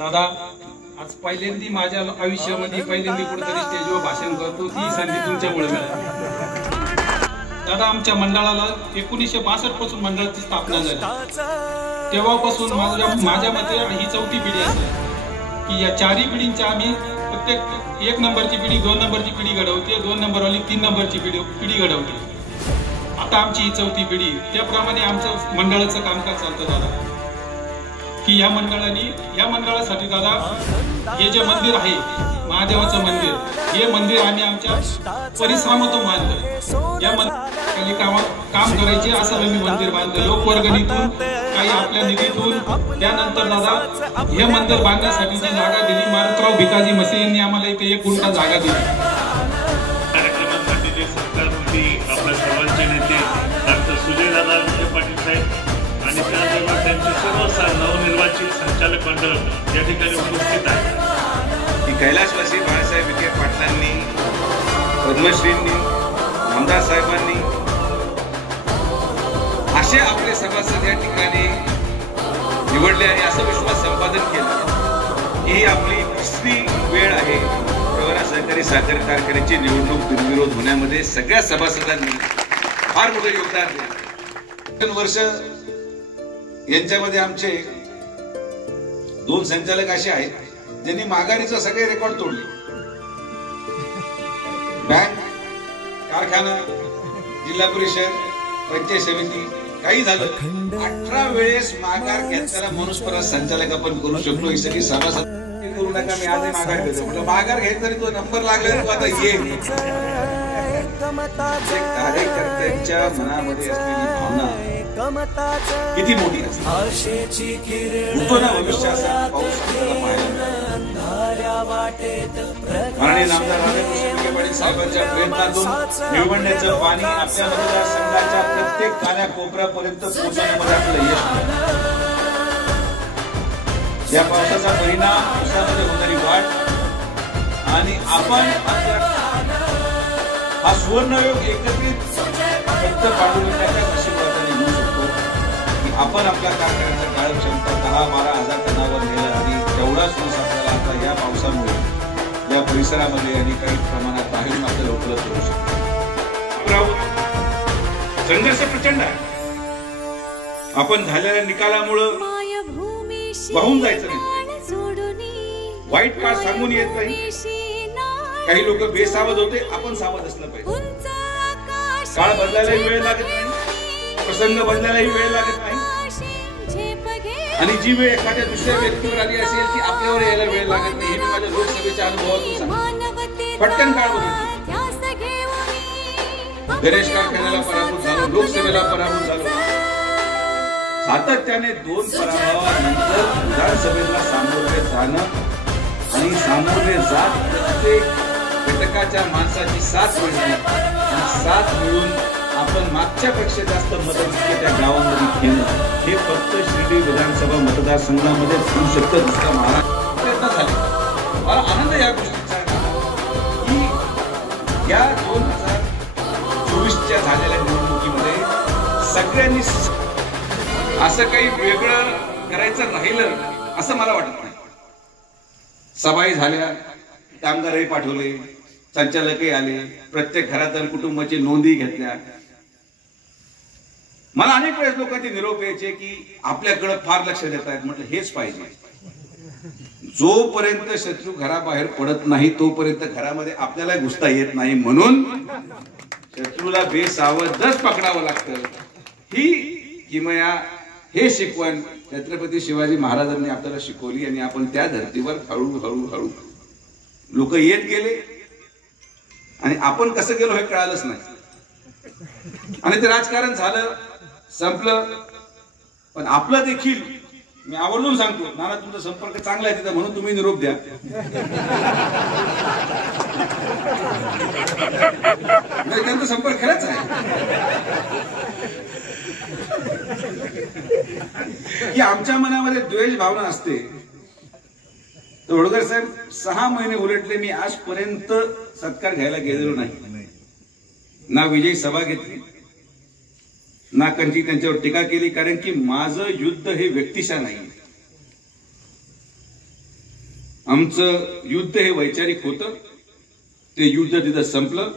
दादा आज पहिल्यांदी माझ्या आयुष्यामध्ये पहिल्यांदी कुठेतरी स्टेजवर भाषण करतो, ती संधी तुमच्यामुळे मिळाली. दादा आमच्या मंडळाला 1962 पासून मंडळाची स्थापना झाली. तेव्हापासून माझ्या मते ही 4थी पिढी असेल की या 4ही पिढींच्या आम्ही प्रत्येक 1 नंबरची पिढी 2 नंबरची पिढी घडवते, 2 नंबरवाली 3 नंबरची पिढी घडवते. आता आमची ही 4थी पिढी. त्याप्रमाणे आमचं मंडळाचं कामकाज चालतं दादा. की या मंडळासाठी दादा हे जे मंदिर आहे महादेवाचं मंदिर, हे मंदिर आम्ही आमच्या परिश्रमातून बांधलं. या मंदिराखाली काम करायचे असं आम्ही मंदिर बांधलं, लोकवर्गणीतून काही आपल्या निधीतून. त्यानंतर दादा हे मंदिर बांधण्यासाठी जी जागा दिली मारुतराव भिकाजी मसे यांनी आम्हाला इथे 1 गुंठा जागा दिली. कार्यक्रमासाठी जे सरकारमध्ये आपल्या सर्वांचे नेते डॉक्टर सुजयदादा विखे पाटील साहेब आणि त्याचबरोबर त्यांचे सर्व नवनिर्वाचित संचालक मंडळ या ठिकाणी उपस्थित आहे. कैलासवासी बाळासाहेब विखे पाटलांनी, पद्मश्रींनी, नामदार साहेबांनी असे आपले सभासद या ठिकाणी निवडले आणि असं विश्वास संपादन केलं. ही आपली 3री वेळ आहे प्रवरा सहकारी साखर कारखान्याची निवडणूक बिनविरोध होण्यामध्ये. सगळ्या सभासदांनी फार मोठं योगदान दिलं. 2 वर्ष यांच्यामध्ये आमचे 2 संचालक असे आहेत ज्यांनी माघारीचे सगळे रेकॉर्ड तोडले. बँक, कारखाना, जिल्हा परिषद, पंचायत समिती काही झालं. 18 वेळेस माघार घेताना मनुष्यपराध संचालक आपण करू शकलो. ही सगळी सभासद करू नका, मी आजही माघार घेतो म्हटलं. माघार घेत तरी तो नंबर लागला तो आता येईल. कार्यकर्त्यांच्या मनामध्ये असलेली भावना किती मोठी असते. उठतो ना भविष्याचा पाऊस आणि नामदार राधाकृष्ण विखे पाटील साहेबांच्या प्रयत्नातून निवडण्याचं पाणी आपल्या मतदारसंघाच्या प्रत्येक कानाकोपऱ्यापर्यंत पोहोचवण्यामध्ये आपलं यश मिळालं. या पावसाचा परिणाम ऊसामध्ये होणारी वाढ आणि आपण हा सुवर्णयोग एकत्रित फक्त पांडुरंगाच्या आशीर्वादाने घेऊ शकतो की आपण आपल्या कारखान्याचा कार्यक्षमता 10-12 हजार टनावर नेला आणि तेवढाच ऊस आपल्याला आता या पावसामुळे या परिसरामध्ये आणि काही प्रमाणात बाहेरून आपल्याला उपलब्ध होऊ शकतो. संघर्ष प्रचंड आहे. आपण झालेल्या निकालामुळं वाहून जायचं नाही. वाईट काळ सांगून येत नाही. काही लोक बेसावध होते, आपण सावध असलं पाहिजे. काळ बदलायलाही वेळ लागत नाही, प्रसंग बदलायलाही वेळ लागत नाही. आणि जी वेळ एखाद्या दुसऱ्या व्यक्तीवर आली असेल ती आपल्यावर यायला वेळ लागत नाही. हे मी माझ्या लोकसभेच्या अनुभवातून सांगतो. पटकन काळ बदलतो. गणेश कारखान्याला पराभूत झालो, लोकसभेला पराभूत झालो. सातत्याने 2 पराभवानंतर विधानसभेला सामोरे जाणं आणि सामोरे जात प्रत्येक घटकाच्या माणसाची साथ मिळणे आणि साथ मिळून आपण मागच्यापेक्षा जास्त मदत त्या गावामध्ये घेणं हे फक्त शिर्डी विधानसभा मतदारसंघामध्ये होऊ शकतं. दुसऱ्या महाराष्ट्र प्रयत्न झाले. मला आनंद या गोष्टीचा की या 2024च्या झालेल्या निवडणुकीमध्ये सगळ्यांनी असं काही वेगळं करायचं राहिलं असं मला वाटत नाही. सभाही झाल्या, कामगारही पाठवले, संचालकही आले, प्रत्येक घरातील कुटुंबाची नोंदी घेतल्या. मला अनेक वेळेस लोकांचे निरोप यायचे की आपल्याकडे फार लक्ष देत आहेत. म्हटलं हेच पाहिजे. जोपर्यंत शत्रू घराबाहेर पडत नाही तोपर्यंत घरामध्ये आपल्याला घुसता येत नाही. म्हणून शत्रूला बेसावधच पकडावं लागतं. ही किमया हे शिकवण छत्रपती शिवाजी महाराजांनी आपल्याला शिकवली आणि आपण त्या धर्तीवर हळूहळू लोक येत गेले आणि आपण कसं गेलो हे कळालंच नाही. आणि ते राजकारण झालं, संपलं. पण आपलं देखील मी आवर्जून सांगतो, नाना तुमचा संपर्क चांगला आहे तिथं म्हणून तुम्ही निरोप द्या. त्यांचा संपर्क खरंच आहे की आमच्या मनामध्ये द्वेष भावना असते. तर होडकर साहेब 6 महिने उलटले, मी आजपर्यंत सत्कार घ्यायला गेलेलो नाही. ना विजयी सभा घेतली, ना कंची त्यांच्यावर टीका केली. कारण की माझं युद्ध हे व्यक्तिशा नाही. आमचं युद्ध हे वैचारिक होतं, ते युद्ध तिथं संपलं.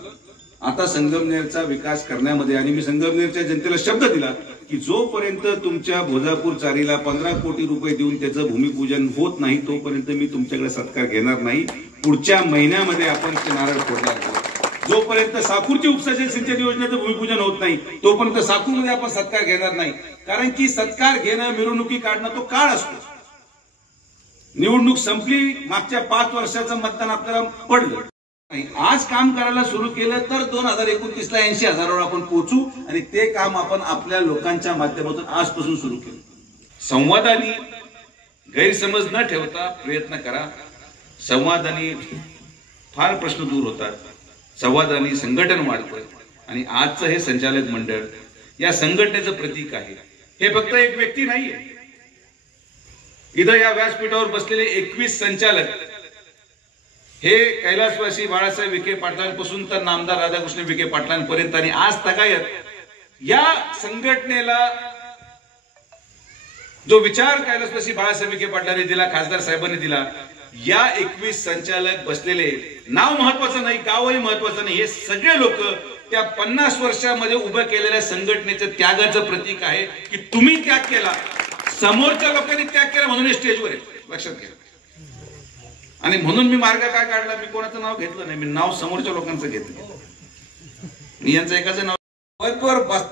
आता संगमनेरचा विकास करण्यामध्ये, आणि मी संगमनेरच्या जनतेला शब्द दिला की जोपर्यंत तुमच्या भोजापूर चारीला 15 कोटी रुपये देऊन त्याचं भूमिपूजन होत नाही तोपर्यंत मी तुमच्याकडे सत्कार घेणार नाही. पुढच्या महिन्यामध्ये आपण ते नारळ फोडणार आहोत. जोपर्यंत साकूरची उपसिंचन सिंचन योजनेचं भूमिपूजन होत नाही तोपर्यंत साकूरमध्ये आपण सत्कार घेणार नाही. कारण की सत्कार घेणं, मिरवणुकी काढणं तो काळ असतो. निवडणूक संपली, मागच्या 5 वर्षाचं मतदान आपल्याला पडलं. आज काम करायला सुरू केलं तर 2029ला 80,000वर आपण पोहोचू, आणि ते काम आपण आपल्या लोकांच्या माध्यमातून आजपासून सुरू केलं. संवादाने गैरसमज न ठेवता प्रयत्न करा. संवादाने फार प्रश्न दूर होतात, संवादाने संघटन वाढतं. आणि आजचं हे संचालक मंडळ या संघटनेचं प्रतीक आहे. हे फक्त एक व्यक्ती नाहीये. इथं या व्यासपीठावर बसलेले 21 संचालक हे कैलासवासी बाळासाहेब विखे पाटलांपासून तर नामदार राधाकृष्ण विखे पाटलांपर्यंत, आणि आज तगायत या संघटनेला जो विचार कैलासवासी बाळासाहेब विखे पाटलांनी दिला, खासदार साहेबांनी दिला, या 21 संचालक बसलेले, नाव महत्वाचं नाही, गावही महत्वाचं नाही, हे सगळे लोक त्या 50 वर्षामध्ये उभं केलेल्या संघटनेचं त्यागाचं प्रतीक आहे की तुम्ही त्याग केला, समोरच्या लोकांनी त्याग केला म्हणून हे स्टेजवर आहे. लक्षात घ्या. आणि म्हणून मी मार्ग काय काढला, मी कोणाचं नाव घेतलं नाही, मी नाव समोरच्या लोकांचं घेतलं. मी यांचं एकाचं नाव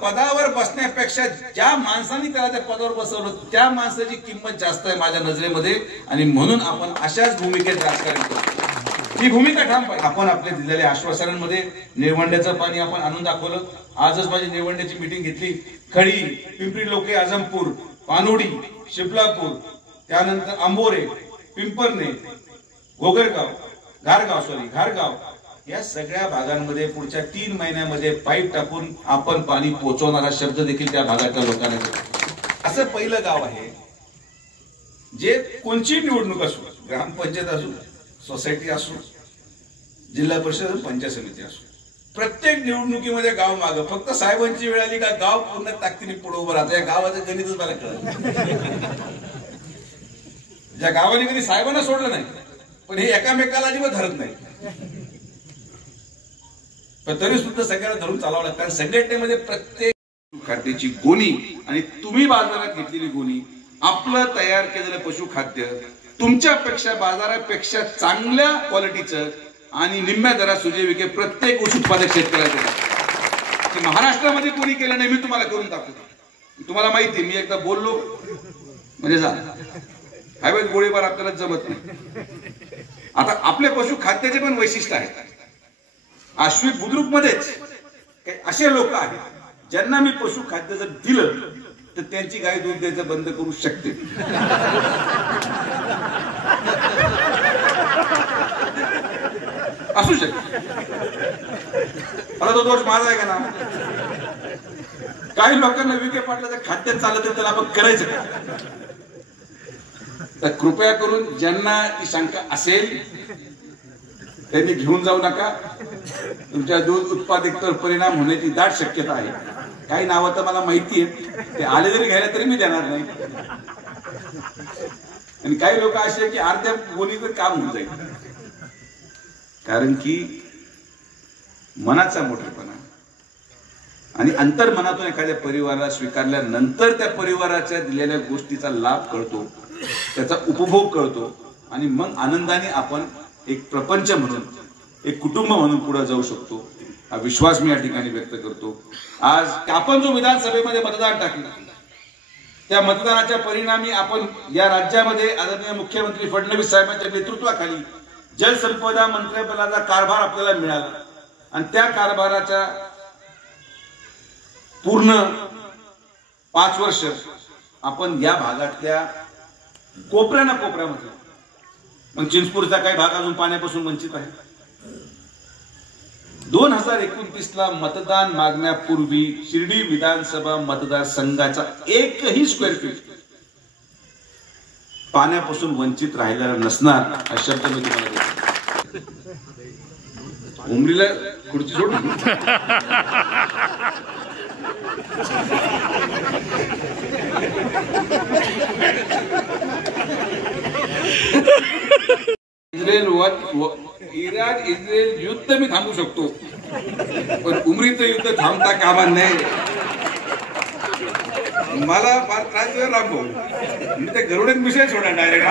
पदावर बसण्यापेक्षा ज्या माणसाने त्याला त्या पदावर बसवलं त्या माणसाची किंमत जास्त आहे माझ्या नजरेमध्ये. आणि म्हणून आपण अशाच भूमिकेत राजकारण करतो. ही भूमिका ठाम पाहिजे. आपण आपल्या दिलेल्या आश्वासनांमध्ये निळवंड्याचं पाणी आपण आणून दाखवलं. आजच माझी निळवंड्याची मीटिंग घेतली. खडी, पिंपरी लोके, आजमपूर, पानोडी, शिपलापूर, त्यानंतर आंबोरे, पिंपरणे, घोगरगाव, घारगाव या सगळ्या भागांमध्ये पुढच्या 3 महिन्यामध्ये पाईप टाकून आपण पाणी पोहोचवणारा शब्द देखील त्या भागातल्या लोकांना देतो. असं पहिलं गाव आहे जे कोणची निवडणूक असो, ग्रामपंचायत असो, सोसायटी असो, जिल्हा परिषद, पंचायत समिती असो, प्रत्येक निवडणुकीमध्ये गाव मागं. फक्त साहेबांची वेळ आली का गाव पूर्ण ताकदीने पुढे उभं राहतं. या गावाचं गणितच मला कळलं. ज्या गावाने कधी साहेबांना सोडलं नाही पण हे एकामेकाला अजिबात धरत नाही, पण तरी सुद्धा सगळ्याला धरून चालावं लागतं. कारण संघटनेमध्ये प्रत्येक खाद्याची गोणी आणि तुम्ही बाजारात घेतलेली गोणी, आपलं तयार केलेलं पशुखाद्य तुमच्यापेक्षा बाजारापेक्षा चांगल्या क्वालिटीचं आणि निम्म्या दरात सुजय विखे प्रत्येक ऊस उत्पादक शेतकऱ्याला महाराष्ट्रामध्ये कोणी केलं नाही. मी तुम्हाला करून दाखवतो. तुम्हाला माहिती, मी एकदा बोललो म्हणजे झालं. हवेत गोळीबार आपल्याला जमत नाही. आता आपल्या पशुखाद्याचे पण वैशिष्ट्य आहेत. आश्वी बुद्रुक मध्येच काही असे लोक आहेत ज्यांना मी पशुखाद्य जर दिलं तर त्यांची गाय दूध द्यायचं बंद करू शकते. असू शकते. आता तो दोष माझा आहे का ना? काही लोकांना विखे पाटलाचं खाद्य चालत तर त्याला आपण करायचं का? तर कृपया करून ज्यांना ती शंका असेल त्यांनी घेऊन जाऊ नका. तुमच्या दूध उत्पादकतेवर परिणाम होण्याची दाट शक्यता आहे. काही नावं तर मला माहिती आहे, ते आले जरी घ्यायला तरी मी देणार नाही. आणि काही लोक असे की अर्ध्या बोलीचं काम होऊन जाईल. कारण की मनाचा मोठेपणा आणि अंतर्मनातून एखाद्या परिवाराला स्वीकारल्यानंतर त्या परिवाराच्या दिलेल्या गोष्टीचा लाभ कळतो, त्याचा उपभोग कळतो, आणि मग आनंदाने आपण एक प्रपंच म्हणून, एक कुटुंब म्हणून पुढे जाऊ शकतो. हा विश्वास मी या ठिकाणी व्यक्त करतो. आज आपण जो विधानसभेमध्ये मतदान टाकलं त्या मतदानाच्या परिणामी आपण या राज्यामध्ये आदरणीय मुख्यमंत्री फडणवीस साहेबांच्या नेतृत्वाखाली जलसंपदा मंत्रिपदाचा कारभार आपल्याला मिळाला. आणि त्या कारभाराच्या पूर्ण 5 वर्ष आपण या भागातल्या कोपऱ्यामध्ये, मग चिंचपूरचा काही भाग अजून पाण्यापासून वंचित आहे. 2029ला मतदान मागण्यापूर्वी शिर्डी विधानसभा मतदारसंघाचा एकही स्क्वेअर फीट पाण्यापासून वंचित राहिलेला नसणार हा शब्द मी तुम्हाला देतो. उमरीला खुर्ची सोडून इराण इस्रायल युद्ध मी थांबू शकतो, पण उमरीचं युद्ध थांबता कामा नाही. मला फार त्रास वेळ लागतो, मी ते गरुडन विषय सोडा डायरेक्ट.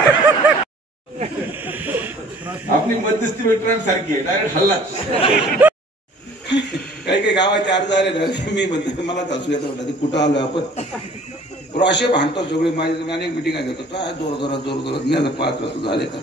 आपली मध्यस्थी वेटरन सारखी आहे, डायरेक्ट हल्ला. काही काही गावाचे अर्ज आले ना, मी म्हणतो मला हसू येतं म्हटलं, कुठं आलोय आपण. असे भांडतो सगळे. माझ्या अनेक मिटिंगा घेतो, जोर जोरात 5 वाजता झाले का.